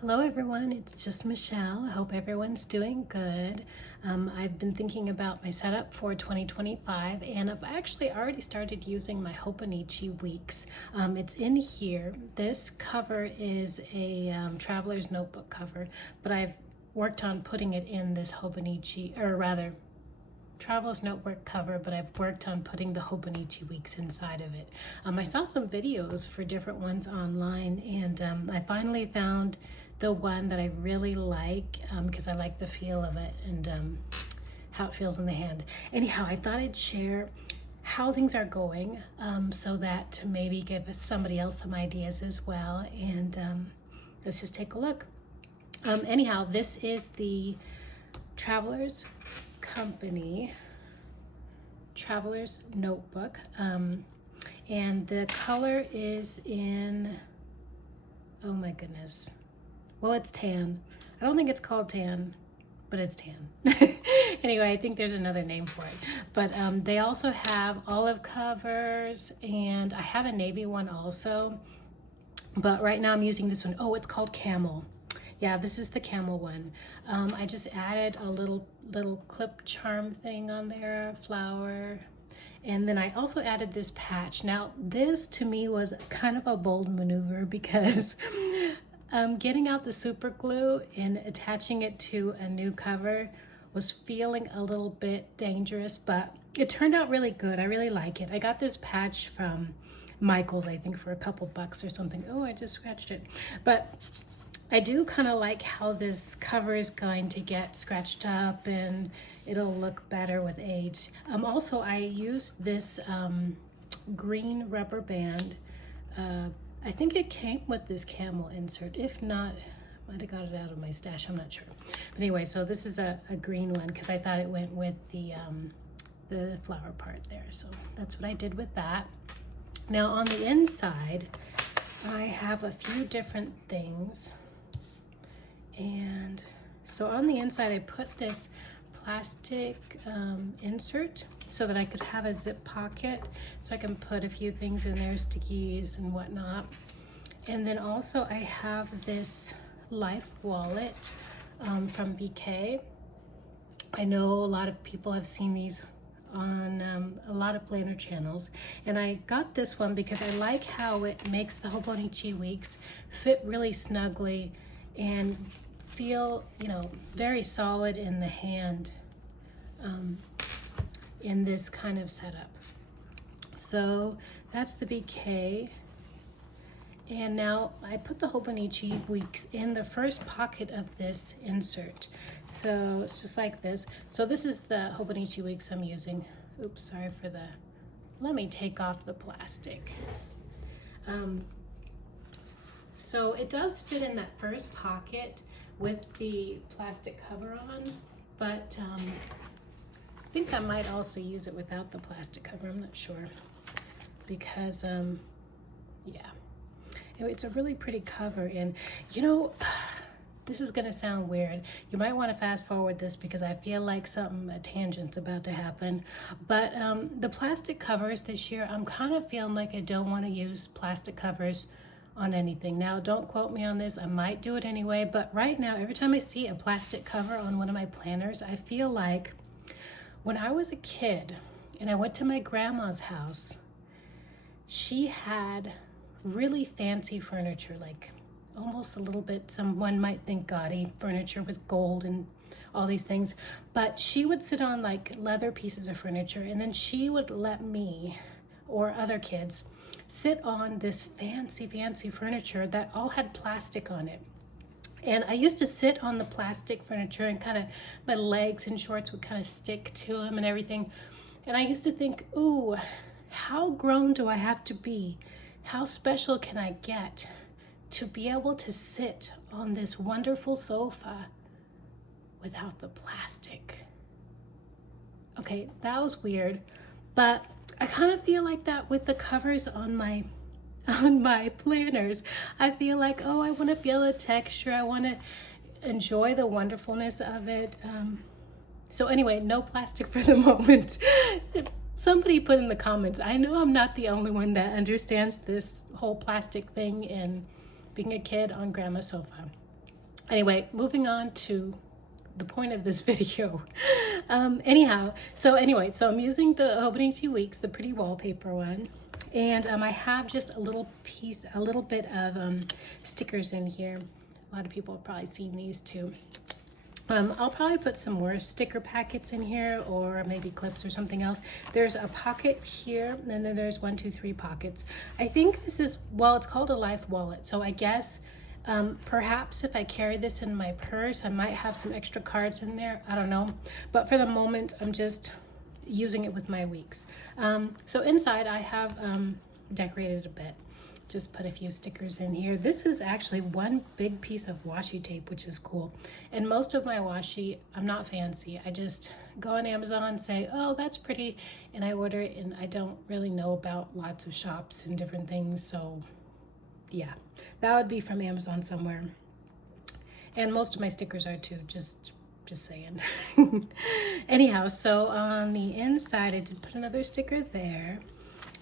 Hello everyone, it's just Michelle. I hope everyone's doing good. I've been thinking about my setup for 2025 and I've actually already started using my Hobonichi weeks. It's in here. This cover is a traveler's notebook cover, but I've worked on putting it in this Hobonichi, or rather Traveler's Notebook cover, but I've worked on putting the Hobonichi weeks inside of it. I saw some videos for different ones online and I finally found the one that I really like because I like the feel of it and how it feels in the hand. Anyhow, I thought I'd share how things are going so that to maybe give somebody else some ideas as well. And let's just take a look. Anyhow, this is the Traveler's Company Traveler's Notebook, and the color is in, oh my goodness, well, it's tan. I don't think it's called tan, but it's tan. Anyway, I think there's another name for it, but they also have olive covers, and I have a navy one also, but right now I'm using this one. Oh, it's called Camel. Yeah, this is the camel one. I just added a little clip charm thing on there, flower. And then I also added this patch. Now, this to me was kind of a bold maneuver because getting out the super glue and attaching it to a new cover was feeling a little bit dangerous, but it turned out really good. I really like it. I got this patch from Michael's, I think, for a couple bucks or something. Oh, I just scratched it. But I do kind of like how this cover is going to get scratched up and it'll look better with age. Also, I used this green rubber band. I think it came with this camel insert. If not, I might have got it out of my stash, I'm not sure. But anyway, so this is a green one because I thought it went with the flower part there. So that's what I did with that. Now on the inside, I have a few different things. And so on the inside, I put this plastic insert so that I could have a zip pocket so I can put a few things in there, stickies and whatnot. And then also I have this life wallet from BK. I know a lot of people have seen these on a lot of planner channels, and I got this one because I like how it makes the Hobonichi weeks fit really snugly and feel, you know, very solid in the hand in this kind of setup. So that's the BK. And now I put the Hobonichi weeks in the first pocket of this insert. So it's just like this. So this is the Hobonichi weeks I'm using. Oops, sorry for the, let me take off the plastic. So it does fit in that first pocket with the plastic cover on, but I think I might also use it without the plastic cover. I'm not sure because, yeah. Anyway, it's a really pretty cover, and you know, this is gonna sound weird. You might want to fast forward this because I feel like a tangent's about to happen. But the plastic covers this year, I'm kind of feeling like I don't want to use plastic covers on anything. Now, don't quote me on this. I might do it anyway, but right now, every time I see a plastic cover on one of my planners, I feel like when I was a kid and I went to my grandma's house, she had really fancy furniture, like almost a little bit, someone might think gaudy furniture with gold and all these things, but she would sit on like leather pieces of furniture, and then she would let me or other kids sit on this fancy furniture that all had plastic on it. And I used to sit on the plastic furniture and kind of my legs and shorts would kind of stick to them and everything. And I used to think, ooh, how grown do I have to be? How special can I get to be able to sit on this wonderful sofa without the plastic? Okay, that was weird, but I kind of feel like that with the covers on my planners. I feel like, oh, I want to feel the texture. I want to enjoy the wonderfulness of it. So anyway, no plastic for the moment. Somebody put in the comments, I know I'm not the only one that understands this whole plastic thing and being a kid on grandma's sofa. Anyway, moving on to the point of this video. So I'm using the Hobonichi Weeks, the pretty wallpaper one. And I have just a little bit of stickers in here. A lot of people have probably seen these too. I'll probably put some more sticker packets in here, or maybe clips or something else. There's a pocket here, and then there's 1, 2, 3 pockets. I think this is, well, it's called a life wallet. So I guess perhaps if I carry this in my purse, I might have some extra cards in there. I don't know. But for the moment, I'm just using it with my weeks. So inside I have decorated a bit. Just put a few stickers in here. This is actually one big piece of washi tape, which is cool. And most of my washi, I'm not fancy. I just go on Amazon and say, oh, that's pretty, and I order it, and I don't really know about lots of shops and different things. So yeah, that would be from Amazon somewhere. And most of my stickers are too, just saying. Anyhow, so on the inside, I did put another sticker there.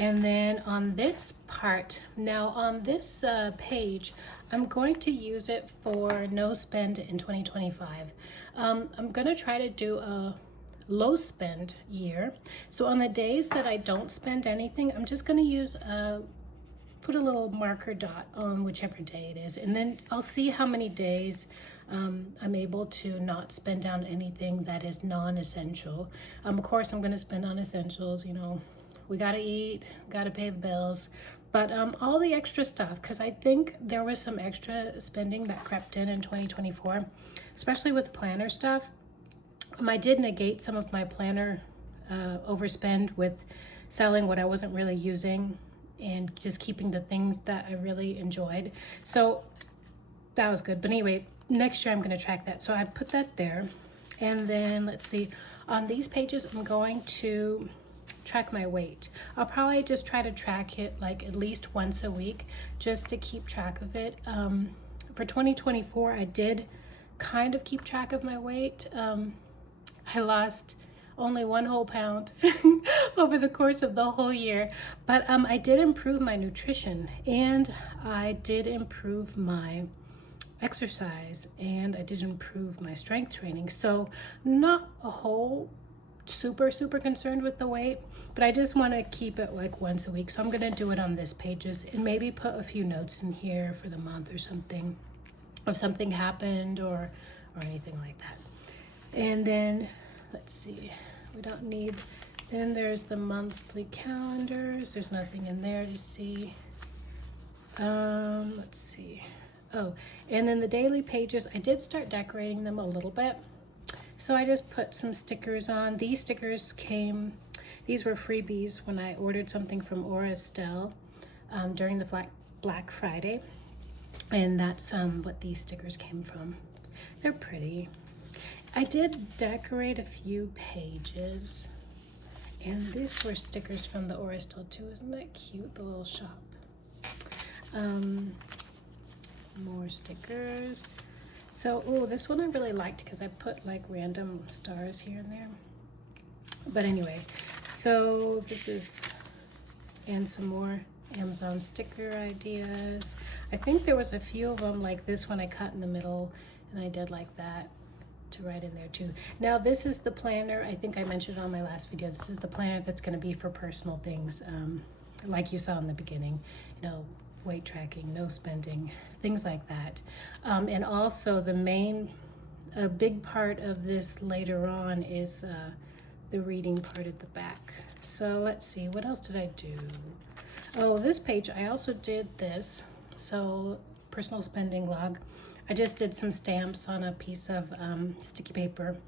And then on this part, now on this page, I'm going to use it for no spend in 2025. I'm going to try to do a low spend year. So on the days that I don't spend anything, I'm just going to use put a little marker dot on whichever day it is. And then I'll see how many days I'm able to not spend on anything that is non-essential. Of course, I'm going to spend on essentials, you know. We gotta eat, gotta pay the bills, but all the extra stuff, because I think there was some extra spending that crept in 2024, especially with planner stuff. I did negate some of my planner overspend with selling what I wasn't really using and just keeping the things that I really enjoyed. So that was good. But anyway, next year I'm gonna track that. So I put that there. And then let's see, on these pages, I'm going to track my weight. I'll probably just try to track it like at least once a week just to keep track of it. For 2024, I did kind of keep track of my weight. I lost only 1 whole pound over the course of the whole year, but I did improve my nutrition, and I did improve my exercise, and I did improve my strength training. So not a whole super concerned with the weight, but I just want to keep it like once a week. So I'm going to do it on this pages and maybe put a few notes in here for the month or something, if something happened or anything like that. And then let's see, we don't need, then there's the monthly calendars. There's nothing in there to see. Let's see. Oh, and then the daily pages, I did start decorating them a little bit. So I just put some stickers on. These stickers these were freebies when I ordered something from Aura Estelle during the Black Friday. And that's what these stickers came from. They're pretty. I did decorate a few pages. And these were stickers from the Aura Estelle too. Isn't that cute, the little shop? More stickers. So, oh, this one I really liked because I put like random stars here and there. But anyway, so this is, and some more Amazon sticker ideas. I think there was a few of them, like this one I cut in the middle, and I did like that to write in there too. Now this is the planner. I think I mentioned on my last video, this is the planner that's going to be for personal things, like you saw in the beginning, you know, weight tracking, no spending, things like that. And also a big part of this later on is the reading part at the back. So let's see, what else did I do? Oh, this page, I also did this. So personal spending log. I just did some stamps on a piece of sticky paper.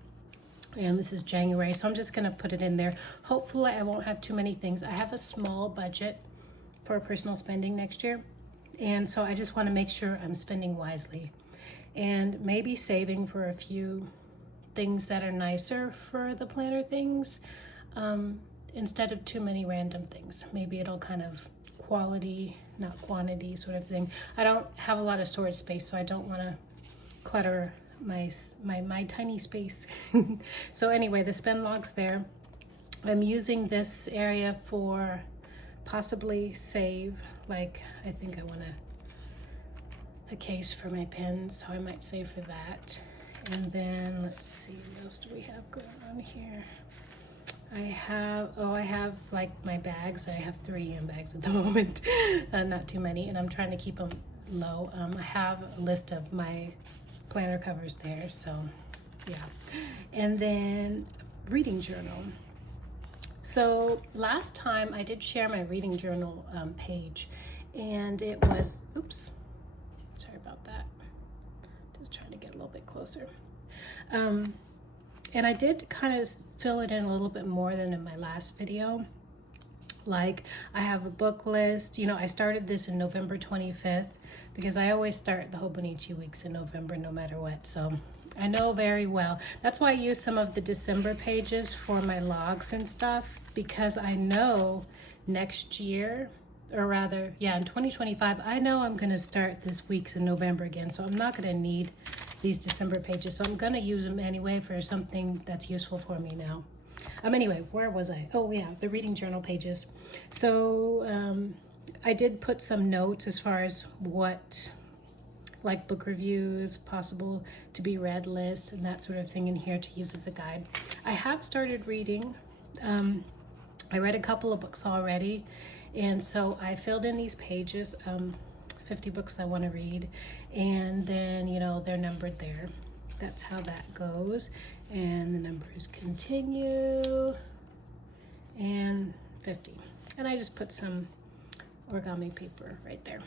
And this is January, so I'm just gonna put it in there. Hopefully I won't have too many things. I have a small budget for personal spending next year. And so I just want to make sure I'm spending wisely and maybe saving for a few things that are nicer for the planner things instead of too many random things. Maybe it'll kind of quality, not quantity sort of thing. I don't have a lot of storage space, so I don't want to clutter my tiny space. So anyway, the spend log's there. I'm using this area for possibly save, like I think I want to a case for my pens, so I might save for that. And then let's see, what else do we have going on here? I have like my bags. I have 3 handbags at the moment, not too many, and I'm trying to keep them low. I have a list of my planner covers there, so yeah. And then reading journal. So last time I did share my reading journal page, and it was, oops, sorry about that. Just trying to get a little bit closer. And I did kind of fill it in a little bit more than in my last video. Like, I have a book list. You know, I started this in November 25th because I always start the Hobonichi weeks in November no matter what. So I know very well. That's why I use some of the December pages for my logs and stuff, because I know next year, or rather, yeah, in 2025, I know I'm going to start this weeks in November again. So I'm not going to need these December pages. So I'm going to use them anyway for something that's useful for me now. Anyway, where was I? Oh yeah, the reading journal pages. So I did put some notes as far as what, like book reviews, possible to be read lists, and that sort of thing in here to use as a guide. I have started reading. I read a couple of books already, and so I filled in these pages, 50 books I want to read, and then, you know, they're numbered there. That's how that goes. And the numbers continue, and 50. And I just put some origami paper right there.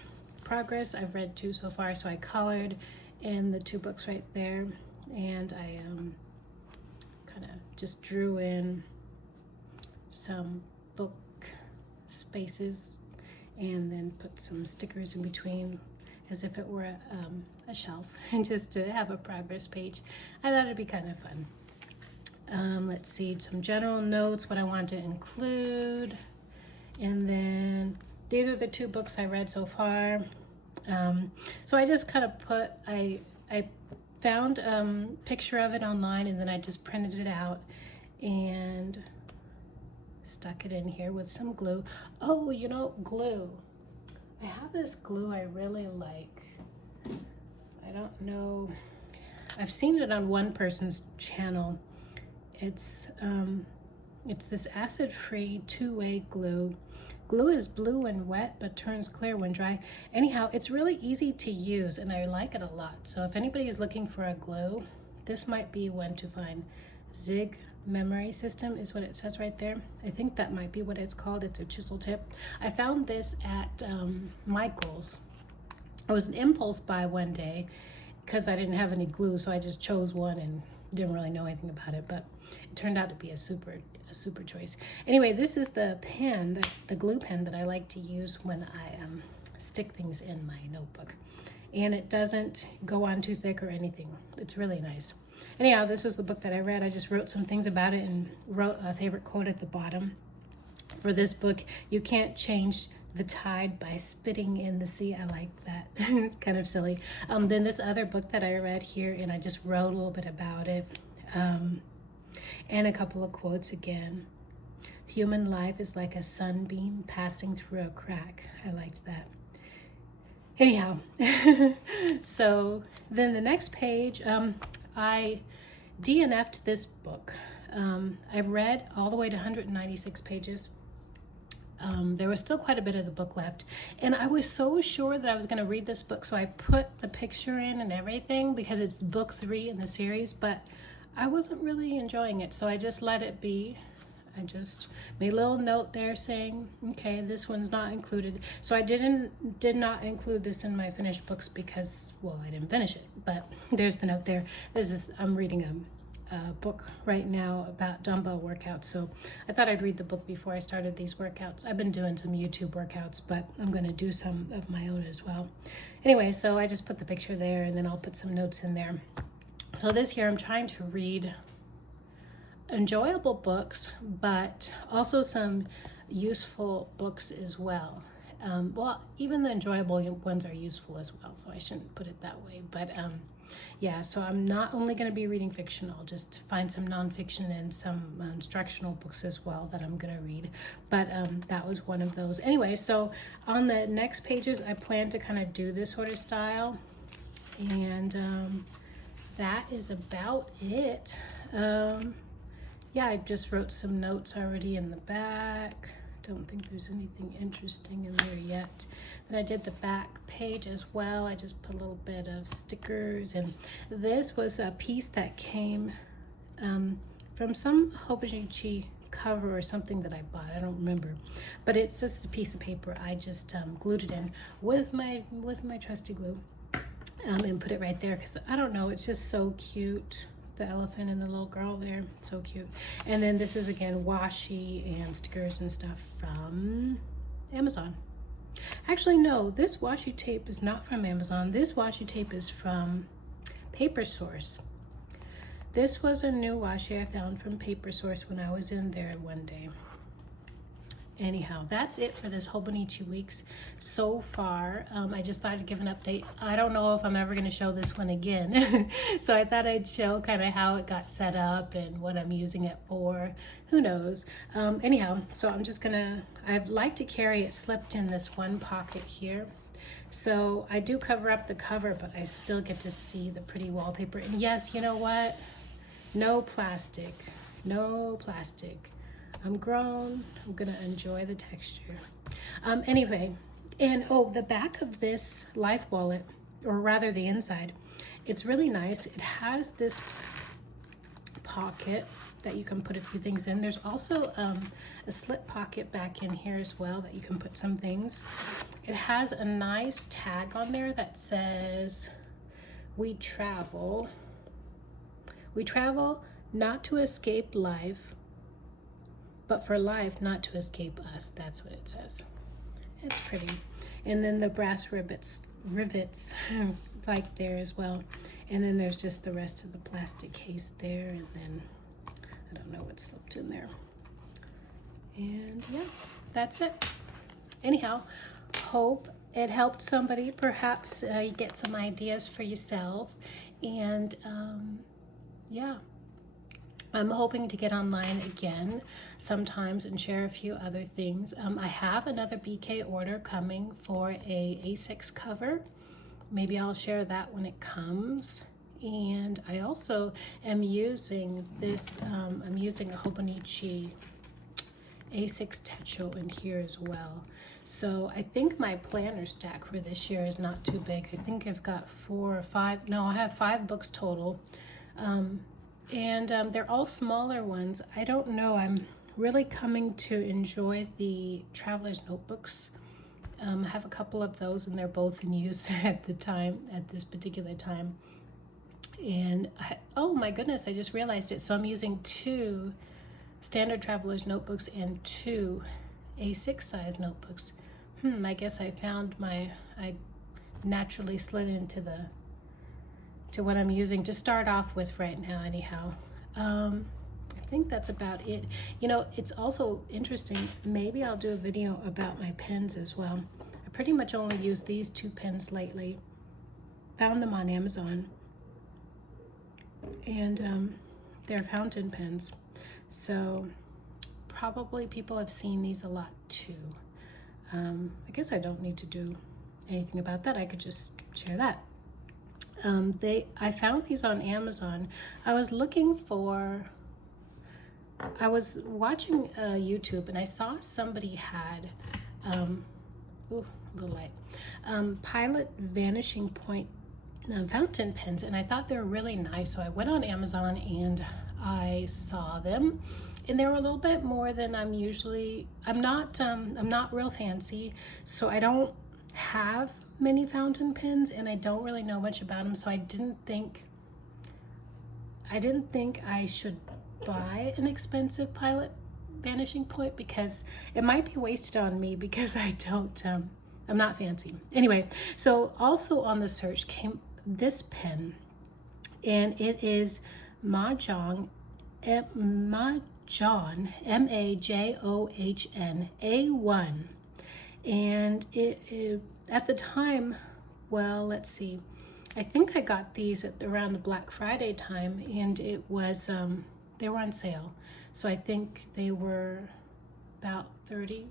Progress, I've read 2 so far, so I colored in the 2 books right there, and I kind of just drew in some book spaces and then put some stickers in between as if it were a shelf, and just to have a progress page. I thought it'd be kind of fun. Let's see, some general notes, what I want to include, and then these are the 2 books I read so far. So I just kind of put, I found a picture of it online, and then I just printed it out and stuck it in here with some glue. Oh, you know, glue. I have this glue I really like. I don't know. I've seen it on one person's channel. It's this acid-free 2-way glue. Glue is blue when wet, but turns clear when dry. Anyhow, it's really easy to use, and I like it a lot. So if anybody is looking for a glue, this might be one to find. Zig Memory System is what it says right there. I think that might be what it's called. It's a chisel tip. I found this at Michael's. It was an impulse buy one day because I didn't have any glue, so I just chose one and didn't really know anything about it, but it turned out to be a super choice. Anyway, this is the pen, the glue pen that I like to use when I stick things in my notebook, and it doesn't go on too thick or anything. It's really nice. Anyhow, this was the book that I read. I just wrote some things about it and wrote a favorite quote at the bottom. For this book, you can't change the tide by spitting in the sea. I like that. It's kind of silly. Then this other book that I read here, and I just wrote a little bit about it. And a couple of quotes again. Human life is like a sunbeam passing through a crack. I liked that. Anyhow, so then the next page, I DNF'd this book. I read all the way to 196 pages. There was still quite a bit of the book left, and I was so sure that I was going to read this book, so I put the picture in and everything because it's book 3 in the series, but I wasn't really enjoying it, so I just let it be. I just made a little note there saying, okay, this one's not included. So I did not include this in my finished books because, well, I didn't finish it, but there's the note there. I'm reading a book right now about dumbbell workouts, so I thought I'd read the book before I started these workouts. I've been doing some YouTube workouts, but I'm going to do some of my own as well. Anyway, so I just put the picture there, and then I'll put some notes in there. So this year I'm trying to read enjoyable books, but also some useful books as well. Well, even the enjoyable ones are useful as well, so I shouldn't put it that way. But yeah, so I'm not only going to be reading fiction, I'll just find some nonfiction and some instructional books as well that I'm going to read. But that was one of those. Anyway, so on the next pages, I plan to kind of do this sort of style. And that is about it. Yeah, I just wrote some notes already in the back. Don't think there's anything interesting in there yet. Then I did the back page as well. I just put a little bit of stickers, and this was a piece that came from some Hobonichi cover or something that I bought. I don't remember, but it's just a piece of paper. I just glued it in with my trusty glue, and put it right there because I don't know, it's just so cute. The elephant and the little girl there, so cute. And then this is again washi and stickers and stuff from Amazon. Actually, no, this washi tape is not from Amazon. This washi tape is from Paper Source. This was a new washi I found from Paper Source when I was in there one day. Anyhow, that's it for this Hobonichi weeks so far. I just thought I'd give an update. I don't know if I'm ever going to show this one again. So I thought I'd show kind of how it got set up and what I'm using it for. Who knows? Anyhow, so I'm just going to, I'd like to carry it slipped in this one pocket here. So I do cover up the cover, but I still get to see the pretty wallpaper. And yes, you know what? No plastic. No plastic. I'm grown. I'm gonna enjoy the texture. Anyway, and oh, the back of this Life wallet, or rather the inside, it's really nice. It has this pocket that you can put a few things in. There's also a slip pocket back in here as well that you can put some things. It has a nice tag on there that says, "We travel. We travel not to escape life, but for life not to escape us." That's what it says. It's pretty. And then the brass rivets like there as well. And then there's just the rest of the plastic case there, and then I don't know what slipped in there. And yeah, that's it. Anyhow, hope it helped somebody. Perhaps you get some ideas for yourself. And yeah, I'm hoping to get online again sometimes and share a few other things. I have another BK order coming for a A6 cover. Maybe I'll share that when it comes. And I also am using this, I'm using a Hobonichi A6 Techo in here as well. So I think my planner stack for this year is not too big. I think I've got 4 or 5, no, I have 5 books total. And they're all smaller ones. I don't know, I'm really coming to enjoy the Traveler's Notebooks. I have a couple of those and they're both in use at this particular time. And oh my goodness, I just realized it. So I'm using 2 standard Traveler's Notebooks and 2 A6 size notebooks. I guess I naturally slid into to what I'm using to start off with right now anyhow. I think that's about it. You know, it's also interesting, maybe I'll do a video about my pens as well. I pretty much only use these 2 pens lately. Found them on Amazon. And they're fountain pens. So probably people have seen these a lot too. I guess I don't need to do anything about that. I could just share that. I found these on Amazon. I was watching YouTube and I saw somebody had, ooh, a little light, Pilot Vanishing Point fountain pens, and I thought they were really nice. So I went on Amazon and I saw them, and they were a little bit more than I'm not real fancy, so I don't have many fountain pens and I don't really know much about them, so I didn't think I should buy an expensive Pilot Vanishing Point because it might be wasted on me because I'm not fancy. Anyway, so also on the search came this pen, and it is Majohn, Majohn A1, and it at the time, well, let's see, I think I got these around the Black Friday time, and it was they were on sale, so I think they were about $30.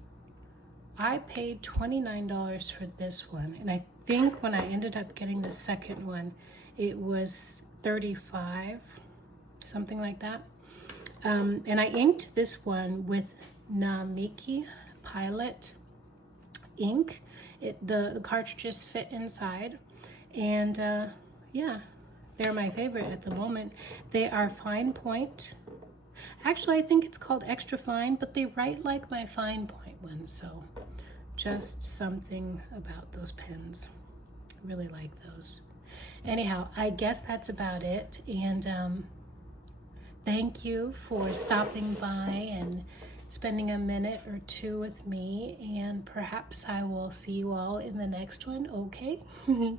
I paid $29 for this one, and I think when I ended up getting the second one, it was 35, something like that. And I inked this one with Namiki Pilot ink. The cartridges fit inside, and yeah, they're my favorite at the moment. They are fine point. Actually, I think it's called extra fine, but they write like my fine point ones, so just something about those pens. I really like those. Anyhow, I guess that's about it, and thank you for stopping by and spending a minute or two with me, and perhaps I will see you all in the next one. Okay?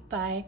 Bye.